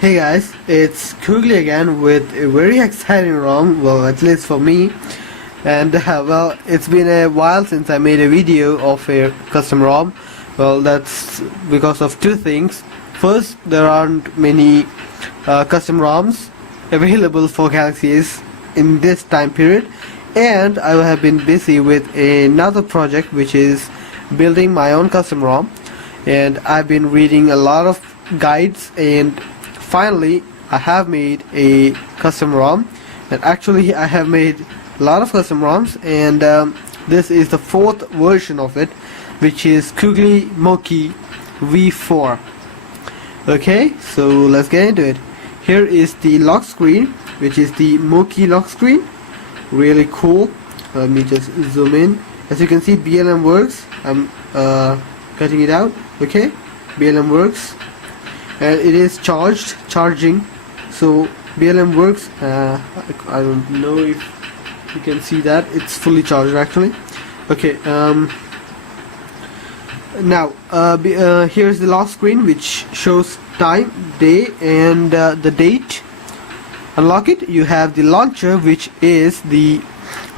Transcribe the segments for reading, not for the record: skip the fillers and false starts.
Hey guys, it's Koogly again with a very exciting ROM, well at least for me. And well, it's been a while since I made a video of a custom ROM. Well, that's because of two things. First, there aren't many custom ROMs available for Galaxies in this time period, and I have been busy with another project which is building my own custom ROM, and I've been reading a lot of guides, and finally I have made a custom ROM. And actually I have made a lot of custom ROMs, and this is the fourth version of it, which is KGly Moi v4. Okay, so let's get into it. Here is the lock screen, which is the Mokee lock screen. Really cool. Let me just zoom in. As you can see, BLM works. I'm cutting it out. Okay, BLM works, and it is charging, so BLM works. I don't know if you can see that it's fully charged actually. Okay, now here's the lock screen, which shows time, day, and the date. Unlock it. You have the launcher, which is the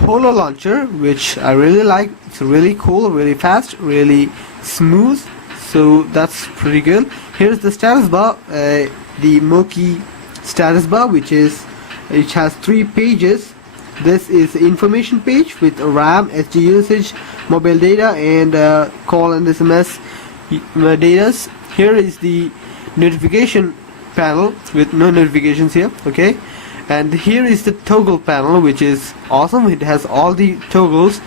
holo launcher, which I really like. It's really cool, really fast, really smooth, so that's pretty good. Here's the status bar, the Mokee status bar, which has 3 pages. This is the information page with RAM, SD usage, mobile data, and call and SMS data. Here is the notification panel with no notifications here. Okay, and here is the toggle panel, which is awesome. It has all the toggles,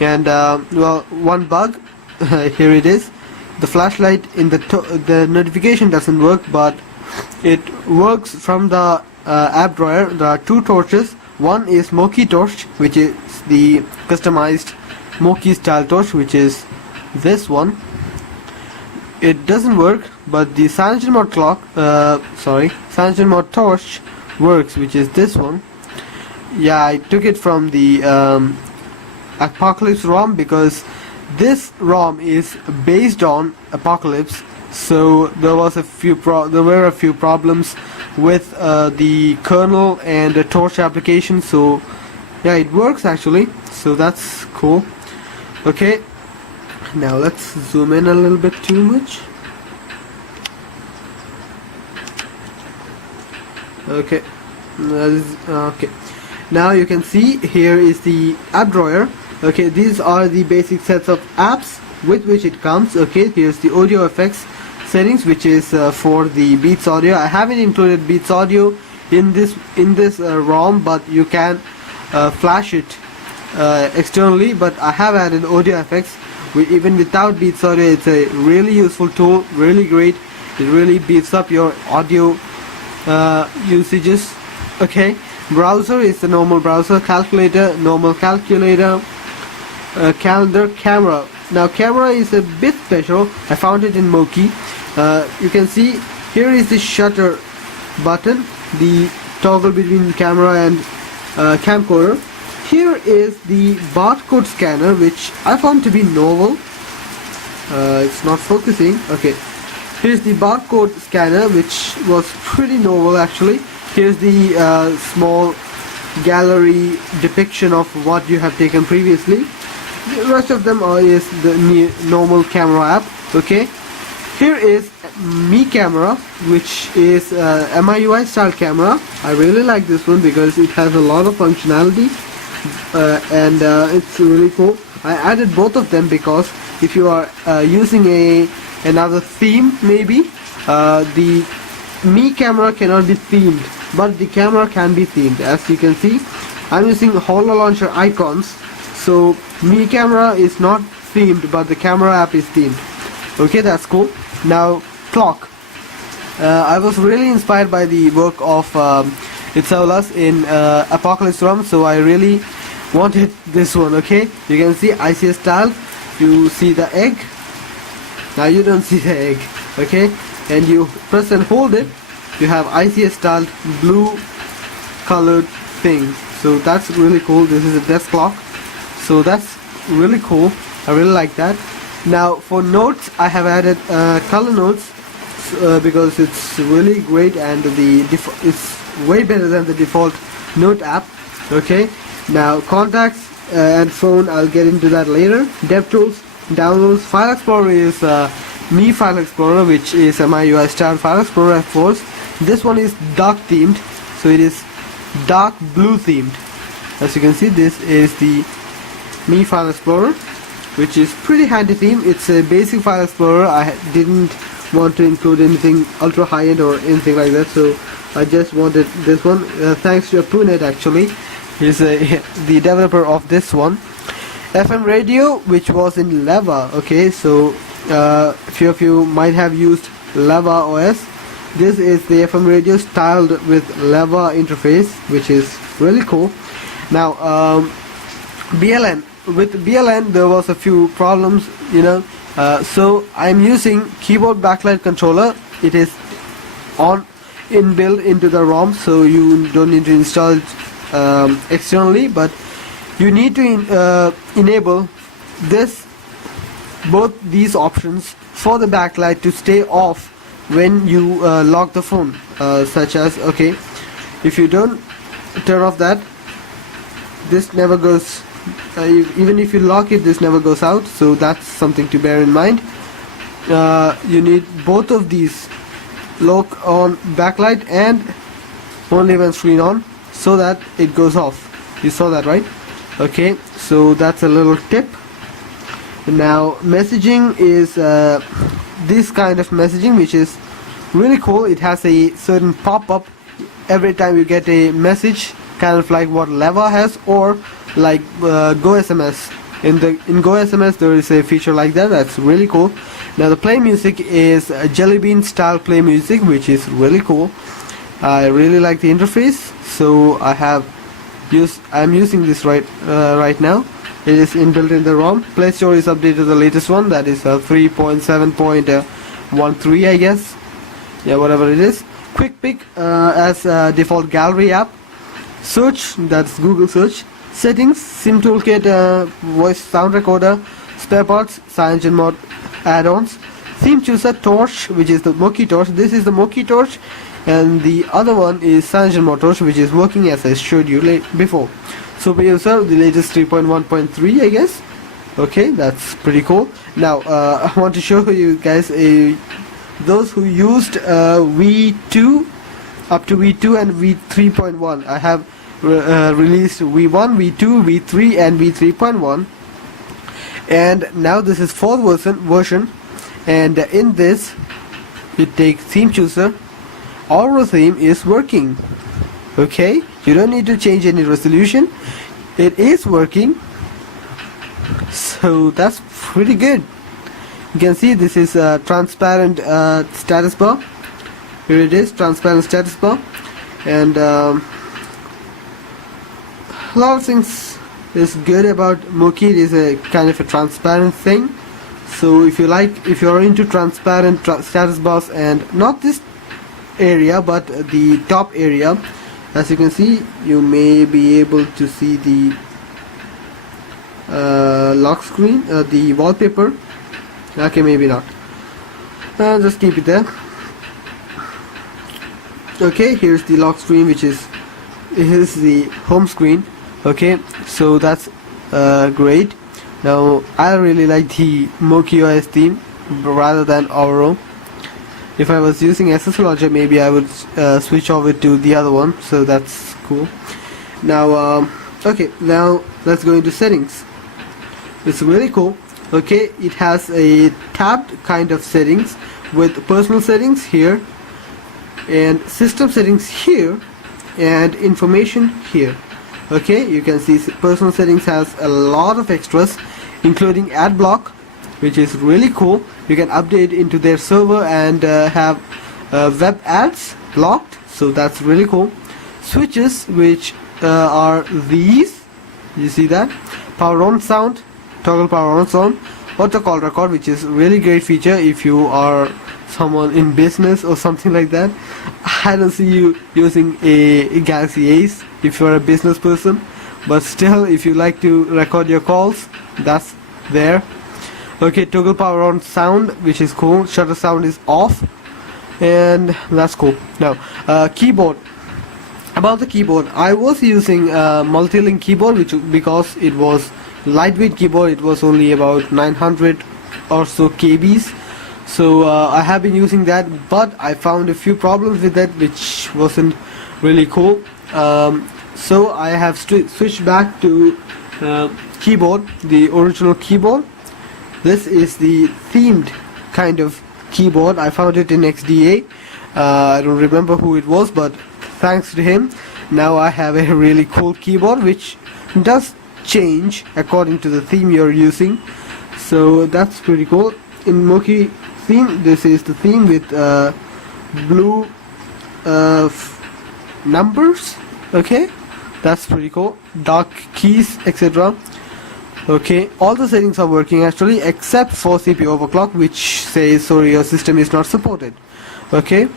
and well, one bug here it is. The flashlight in the notification doesn't work, but it works from the app drawer. There are 2 torches. One is Mokee torch, which is the customized Mokee style torch, which is this one. It doesn't work, but the cyanogen mod cyanogen mod torch works, which is this one. Yeah, I took it from the Apocalypse ROM because this ROM is based on Apocalypse, so there were a few problems with the kernel and the torch application. So yeah, it works actually, so that's cool. Okay, now let's zoom in a little bit too much. Okay, okay. Now you can see here is the app drawer. Okay, these are the basic sets of apps with which it comes. Okay, here's the audio effects settings, which is for the Beats audio. I haven't included Beats audio in this ROM, but you can flash it externally. But I have added audio effects. Even without Beats audio, it's a really useful tool, really great. It really beefs up your audio usages. Okay, browser is the normal browser. Calculator, normal calculator. Calendar, camera. Now camera is a bit special. I found it in Mokee. You can see here is the shutter button, the toggle between camera and camcorder. Here is the barcode scanner, which I found to be novel. It's not focusing. Okay, here's the barcode scanner, which was pretty novel actually. Here's the small gallery depiction of what you have taken previously. The rest of them is the normal camera app. Okay, here is Mi camera, which is MIUI style camera. I really like this one because it has a lot of functionality, and it's really cool. I added both of them because if you are using another theme, maybe the Mi camera cannot be themed, but the camera can be themed. As you can see, I'm using holo launcher icons, so Mi camera is not themed, but the camera app is themed. Okay, that's cool. Now clock. I was really inspired by the work of Itzaulas in Apocalypse ROM, so I really wanted this one. Okay, you can see ICS style. You see the egg. Now you don't see the egg. Okay, and you press and hold it. You have ICS styled blue colored thing. So that's really cool. This is a desk clock. So that's really cool. I really like that. Now for notes, I have added color notes. because it's really great, and it's way better than the default note app. Okay, now contacts and phone, I'll get into that later. DevTools, downloads, File Explorer is Me File Explorer, which is MIUI style File Explorer, of course. This one is dark themed, so it is dark blue themed. As you can see, this is the Me File Explorer, which is pretty handy theme. It's a basic File Explorer. I didn't want to include anything ultra high end or anything like that, so I just wanted this one. Thanks to Punet, actually. He's the developer of this one. FM radio, which was in Leva. Okay, so a few of you might have used Leva OS. This is the FM radio styled with Leva interface, which is really cool. Now BLN, with BLN there was a few problems, you know, so I'm using keyboard backlight controller. It is inbuilt into the ROM, so you don't need to install it externally, but you need to enable both these options for the backlight to stay off when you lock the phone, such as, okay, if you don't turn off that, this never goes, even if you lock it, this never goes out, so that's something to bear in mind. You need both of these, lock on backlight and only when screen on, so that it goes off. You saw that, right? Okay, so that's a little tip. Now messaging is this kind of messaging, which is really cool. It has a certain pop-up every time you get a message, kind of like what Leva has, or like Go SMS. In Go SMS there is a feature like that. That's really cool. Now the play music is Jelly Bean style play music, which is really cool. I really like the interface, so I'm using this right now. It is inbuilt in the ROM. Play Store is updated to the latest one, that is 3.7.13, I guess. Yeah, whatever it is. Quick Pick as default gallery app. Search, that's Google search. Settings, Sim Toolkit, voice sound recorder, spare parts, CyanogenMod add-ons. Theme chooser, Torch, which is the Mokee torch. This is the Mokee torch, and the other one is CyanogenMod torch, which is working as I showed you before. Super user, the latest 3.1.3, I guess. Okay, that's pretty cool. Now I want to show you guys those who used V2 up to V2 and V3.1. I have released V1, V2, V3 and V3.1, and now this is 4th version, and in this you take theme chooser. Our theme is working. Okay, you don't need to change any resolution, it is working, so that's pretty good. You can see this is a transparent status bar. Here it is, transparent status bar, and a lot of things is good about Mokee. It is a kind of a transparent thing, so if you're into transparent status bars, and not this area but the top area, as you can see, you may be able to see the lock screen, the wallpaper. Okay, maybe not. Just keep it there. Okay, here's the lock screen, which is the home screen. Okay, so that's great. Now I really like the Mokee OS theme rather than Auro. If I was using SSL Launcher, maybe I would switch over to the other one, so that's cool. Now okay, now let's go into settings. It's really cool. Okay, it has a tabbed kind of settings with personal settings here and system settings here and information here. Okay, you can see personal settings has a lot of extras, including ad block, which is really cool. You can update into their server and have web ads blocked, so that's really cool. Switches, which are these, you see that, power on sound, toggle power on sound, auto call record, which is really great feature if you are someone in business or something like that. I don't see you using a Galaxy Ace if you're a business person, but still, if you like to record your calls, that's there. Okay, toggle power on sound, which is cool. Shutter sound is off. and that's cool. Now keyboard. About the keyboard, I was using a multi-link keyboard, because it was lightweight keyboard. It was only about 900 or so kbs, so I have been using that, but I found a few problems with that which wasn't really cool. So I have switched back to keyboard, the original keyboard. This is the themed kind of keyboard. I found it in XDA. I don't remember who it was, but thanks to him, now I have a really cool keyboard which does change according to the theme you're using. So that's pretty cool. In Mokee theme, this is the theme with blue numbers. Okay, that's pretty cool. Dark keys, etc. Okay, all the settings are working actually, except for CPU overclock, which says sorry, your system is not supported. Okay,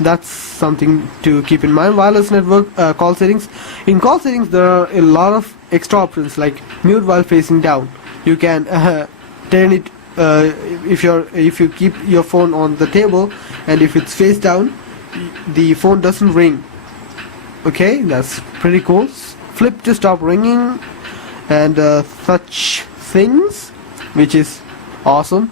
that's something to keep in mind. Wireless network call settings. In call settings, there are a lot of extra options like mute while facing down. You can turn it if you keep your phone on the table, and if it's face down, the phone doesn't ring. Okay, that's pretty cool. Flip to stop ringing and such things, which is awesome.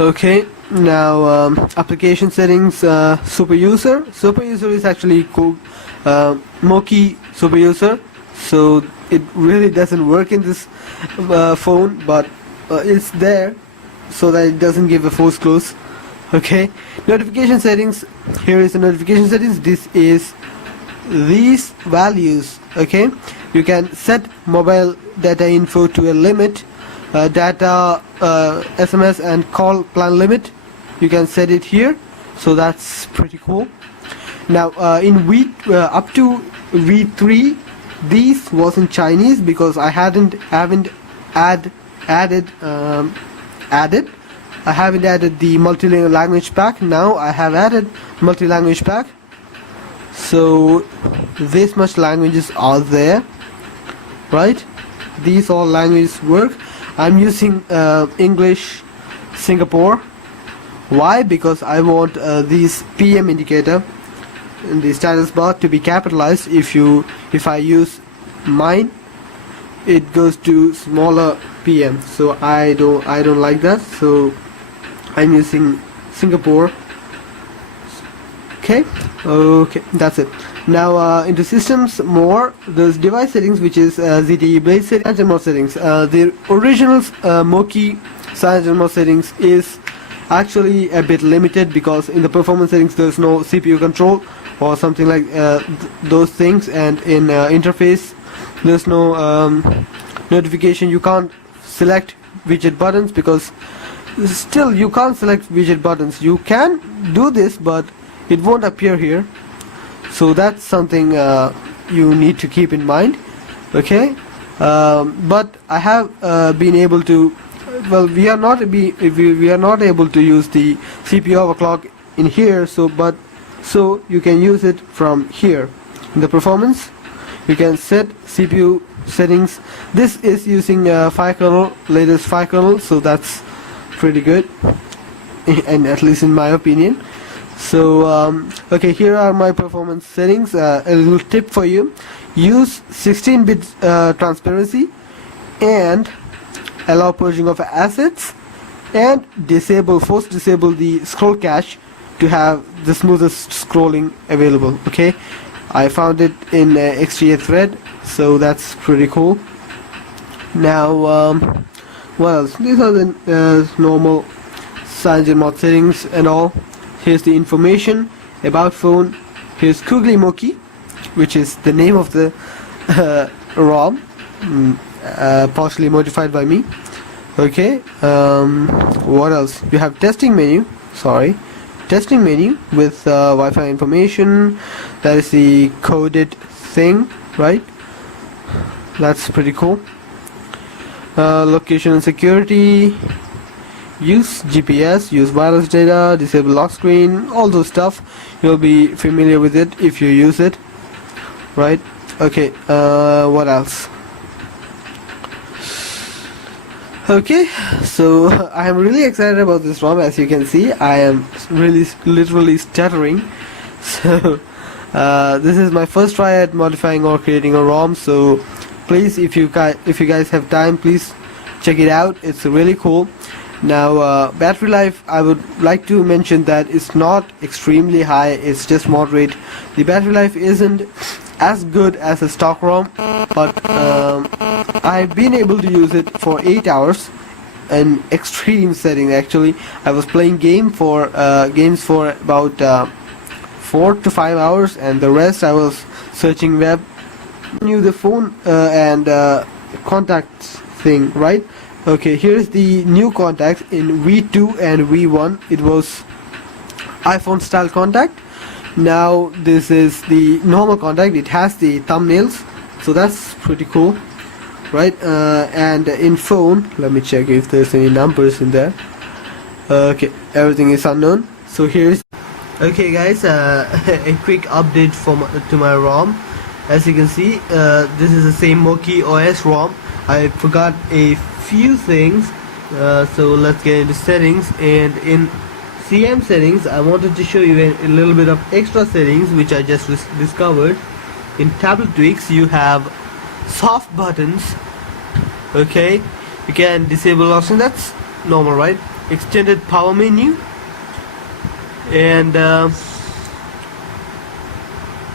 Okay, now application settings. Super user is actually cool. Mokee super user, so it really doesn't work in this phone, but it's there so that it doesn't give a force close. Okay, notification settings. Here is the notification settings. This is these values. Okay, you can set mobile data info to a limit, data, SMS and call plan limit. You can set it here, so that's pretty cool. Now in up to V3, these was in Chinese because I haven't added the multi-language pack. Now I have added multi-language pack, so this much languages are there, right? These all languages work. I'm using English Singapore. Why? Because I want these PM indicator in the status bar to be capitalized. If I use mine, it goes to smaller PM, so I don't like that, so I'm using Singapore. Okay, that's it. Now into systems more, there's device settings, which is ZTE base settings and more settings. The original Mokee silent and more settings is actually a bit limited because in the performance settings there's no CPU control or something like those things, and in interface there's no notification. You can't select widget buttons because still you can't select widget buttons. You can do this, but it won't appear here, so that's something you need to keep in mind. Okay, but I have been able to, well, we are not able to use the CPU overclock in here, so you can use it from here in the performance. You can set CPU settings. This is using 5 kernel, latest 5 kernel, so that's pretty good, and at least in my opinion. So okay, here are my performance settings. A little tip for you: use 16-bit transparency and allow purging of assets, and force disable the scroll cache to have the smoothest scrolling available. Okay, I found it in XGA thread, so that's pretty cool. Now what else? These are the normal silent mod settings and all. Here's the information about phone. Here's Koogly Moi, which is the name of the ROM, partially modified by me. Okay, what else? You have testing menu with Wi-Fi information. That is the coded thing, right? That's pretty cool. Location and security. Use GPS, use wireless data, disable lock screen, all those stuff. You'll be familiar with it if you use it, right? Okay, what else? Okay, so I am really excited about this ROM. As you can see, I am really literally stuttering. So this is my first try at modifying or creating a ROM. So please, if you guys have time, please check it out. It's really cool. Now battery life, I would like to mention that it's not extremely high, it's just moderate. The battery life isn't as good as a stock ROM, but I've been able to use it for 8 hours in extreme setting. Actually, I was playing games for about 4 to 5 hours, and the rest I was searching web. Knew the phone and contacts thing, right? Okay, here's the new contacts in V2 and V1. It was iPhone style contact. Now this is the normal contact. It has the thumbnails, so that's pretty cool, right? And in phone, let me check if there's any numbers in there. Okay, everything is unknown. So here's okay guys, a quick update to my ROM. As you can see, this is the same Mokee OS ROM. I forgot a few things, so let's get into settings. And in CM settings, I wanted to show you a little bit of extra settings which I just discovered. In tablet tweaks, you have soft buttons. Okay, you can disable option, that's normal, right? Extended power menu, and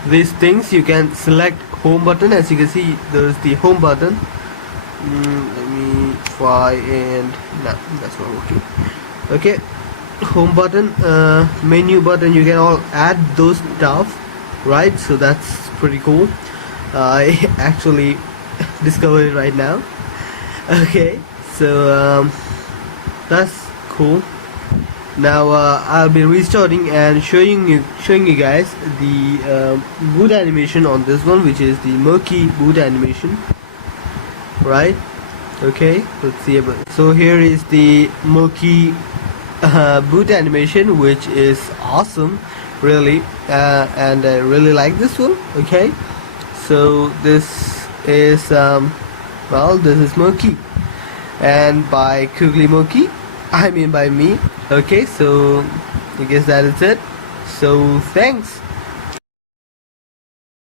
these things you can select home button. As you can see, there's the home button. Let me try, and no, that's not working. Okay, home button, menu button, you can all add those stuff, right? So that's pretty cool. I actually discovered it right now. Okay, so that's cool. Now I'll be restarting and showing you guys the boot animation on this one, which is the Mokee boot animation, right? Okay, let's see about it. So here is the Mokee boot animation, which is awesome, really, and I really like this one. Okay, so this is well, this is Mokee, and by KGly Moi, I mean by me. Okay, so I guess that is it. So thanks.